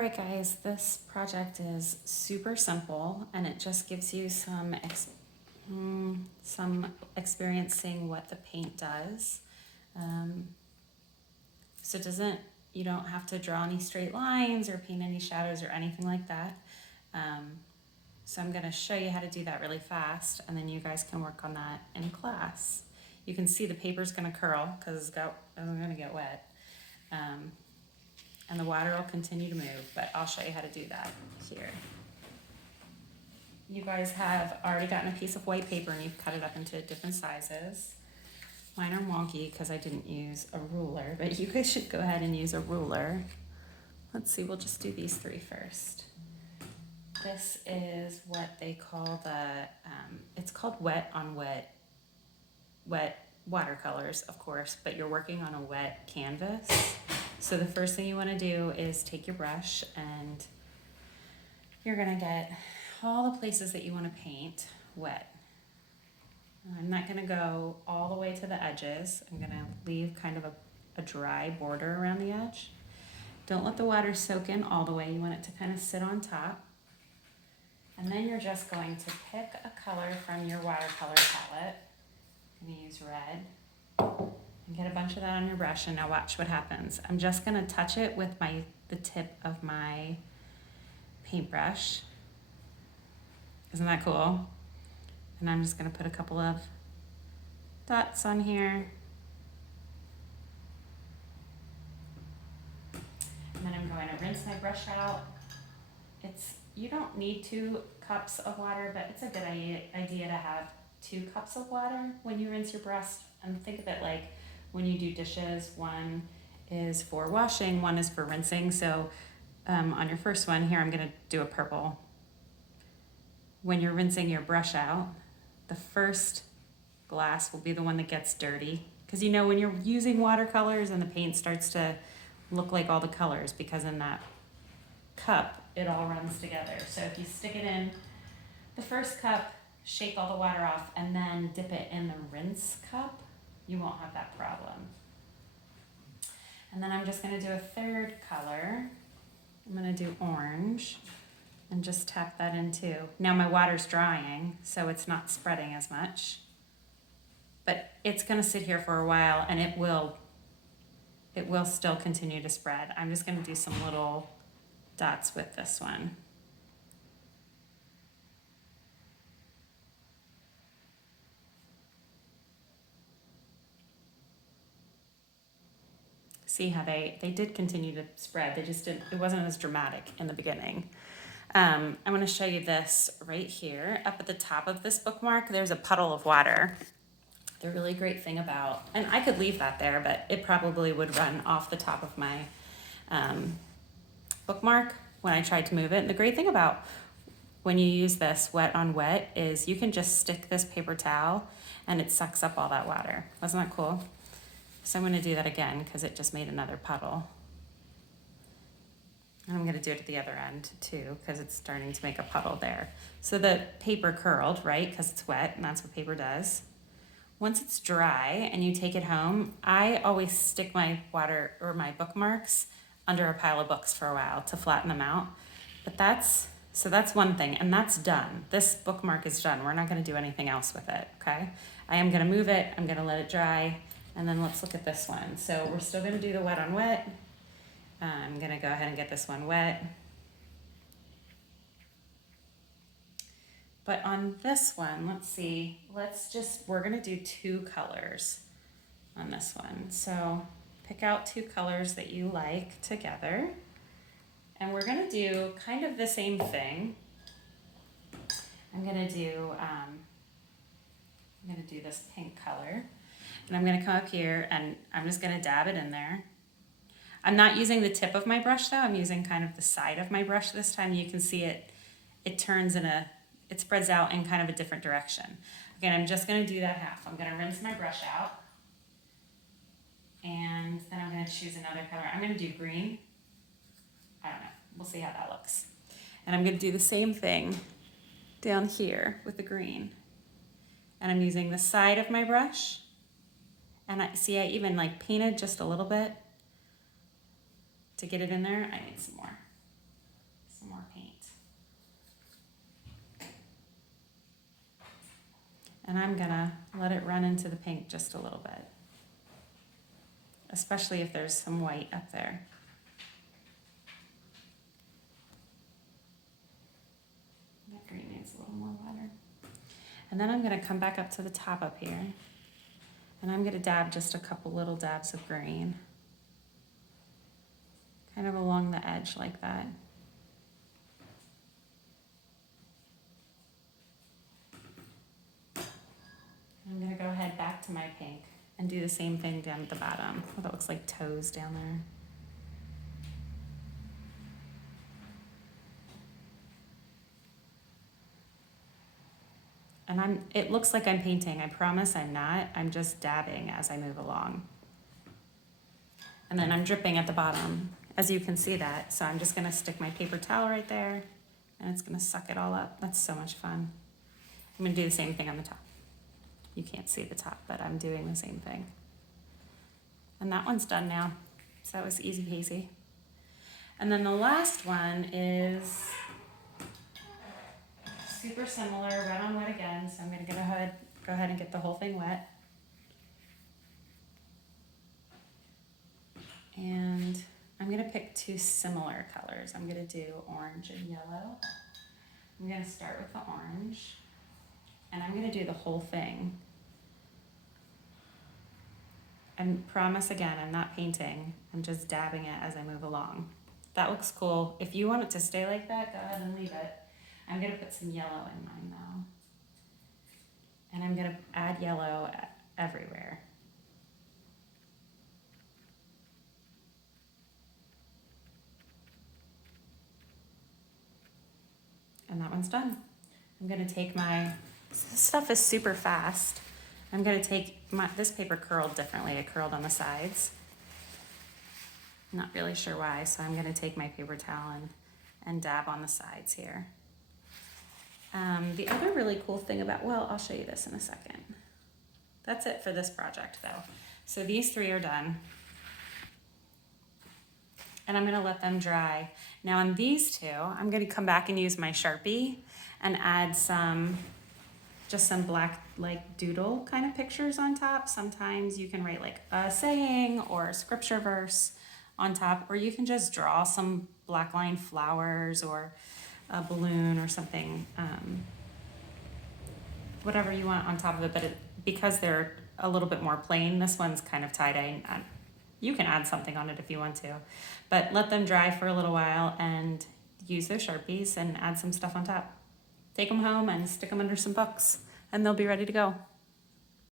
right, guys, this project is super simple and it just gives you some experiencing what the paint does. So it doesn't, you don't have to draw any straight lines or paint any shadows or anything like that. So I'm gonna show you how to do that really fast, and then you guys can work on that in class. You can see the paper's gonna curl because it's gonna get wet. And the water will continue to move, but I'll show you how to do that here. You guys have already gotten a piece of white paper and you've cut it up into different sizes. Mine are wonky because I didn't use a ruler, but you guys should go ahead and use a ruler. Let's see, we'll just do these three first. This is what they call it's called wet on wet watercolors, of course, but you're working on a wet canvas. So the first thing you want to do is take your brush and you're going to get all the places that you want to paint wet. I'm not going to go all the way to the edges. I'm going to leave kind of a dry border around the edge. Don't let the water soak in all the way. You want it to kind of sit on top. And then you're just going to pick a color from your watercolor palette. I'm going to use red. And get a bunch of that on your brush, and now watch what happens. I'm just going to touch it with the tip of my paintbrush. Isn't that cool? And I'm just going to put a couple of dots on here. And then I'm going to rinse my brush out. You don't need 2 cups of water, but it's a good idea to have 2 cups of water when you rinse your brush. And think of it like when you do dishes, 1 is for washing, 1 is for rinsing. So on your first one here, I'm going to do a purple. When you're rinsing your brush out, the first glass will be the one that gets dirty. Because you know when you're using watercolors and the paint starts to look like all the colors, because in that cup, it all runs together. So if you stick it in the first cup, shake all the water off, and then dip it in the rinse cup, you won't have that problem. And then I'm just going to do a third color. I'm going to do orange and just tap that in too. Now my water's drying, so it's not spreading as much, but it's going to sit here for a while and it will still continue to spread. I'm just going to do some little dots with this one. See how they did continue to spread. They just didn't, it wasn't as dramatic in the beginning. I'm going to show you this right here. Up at the top of this bookmark, there's a puddle of water. The really great thing about, and I could leave that there, but it probably would run off the top of my bookmark when I tried to move it. And the great thing about when you use this wet on wet is you can just stick this paper towel and it sucks up all that water. Wasn't that cool? So I'm going to do that again because it just made another puddle. And I'm going to do it at the other end too because it's starting to make a puddle there. So the paper curled, right? Because it's wet and that's what paper does. Once it's dry and you take it home, I always stick my water or my bookmarks under a pile of books for a while to flatten them out. But that's one thing, and that's done. This bookmark is done. We're not going to do anything else with it, okay? I am going to move it. I'm going to let it dry. And then let's look at this one. So we're still going to do the wet on wet. I'm going to go ahead and get this one wet. But on this one, let's see, we're going to do 2 colors on this one. So pick out 2 colors that you like together. And we're going to do kind of the same thing. I'm going to do this pink color. And I'm going to come up here and I'm just going to dab it in there. I'm not using the tip of my brush though. I'm using kind of the side of my brush this time. You can see it turns it spreads out in kind of a different direction. Again, I'm just going to do that half. I'm going to rinse my brush out. And then I'm going to choose another color. I'm going to do green. I don't know. We'll see how that looks. And I'm going to do the same thing down here with the green. And I'm using the side of my brush. And I even like painted just a little bit to get it in there. I need some more. more paint. And I'm gonna let it run into the pink just a little bit, especially if there's some white up there. That green needs a little more water. And then I'm gonna come back up to the top up here, and I'm gonna dab just a couple little dabs of green, kind of along the edge like that. I'm gonna go ahead back to my pink and do the same thing down at the bottom. Oh, that looks like toes down there. And it looks like I'm painting. I promise I'm not. I'm just dabbing as I move along. And then I'm dripping at the bottom, as you can see that. So I'm just gonna stick my paper towel right there, and it's gonna suck it all up. That's so much fun. I'm gonna do the same thing on the top. You can't see the top, but I'm doing the same thing. And that one's done now. So that was easy peasy. And then the last one is super similar, wet on wet again. So I'm gonna go ahead and get the whole thing wet. And I'm gonna pick two similar colors. I'm gonna do orange and yellow. I'm gonna start with the orange, and I'm gonna do the whole thing. And promise again, I'm not painting. I'm just dabbing it as I move along. That looks cool. If you want it to stay like that, go ahead and leave it. I'm gonna put some yellow in mine though. And I'm gonna add yellow everywhere. And that one's done. I'm gonna take this stuff is super fast. I'm gonna take this paper curled differently. It curled on the sides. Not really sure why, so I'm gonna take my paper towel and dab on the sides here. The other really cool thing I'll show you this in a second. That's it for this project though. So these three are done. And I'm gonna let them dry. Now on these two, I'm gonna come back and use my Sharpie and add just some black like doodle kind of pictures on top. Sometimes you can write like a saying or a scripture verse on top, or you can just draw some black line flowers or a balloon or something, whatever you want on top of it. But because they're a little bit more plain, this one's kind of tie-dye. You can add something on it if you want to, but let them dry for a little while and use those Sharpies and add some stuff on top. Take them home and stick them under some books, and they'll be ready to go.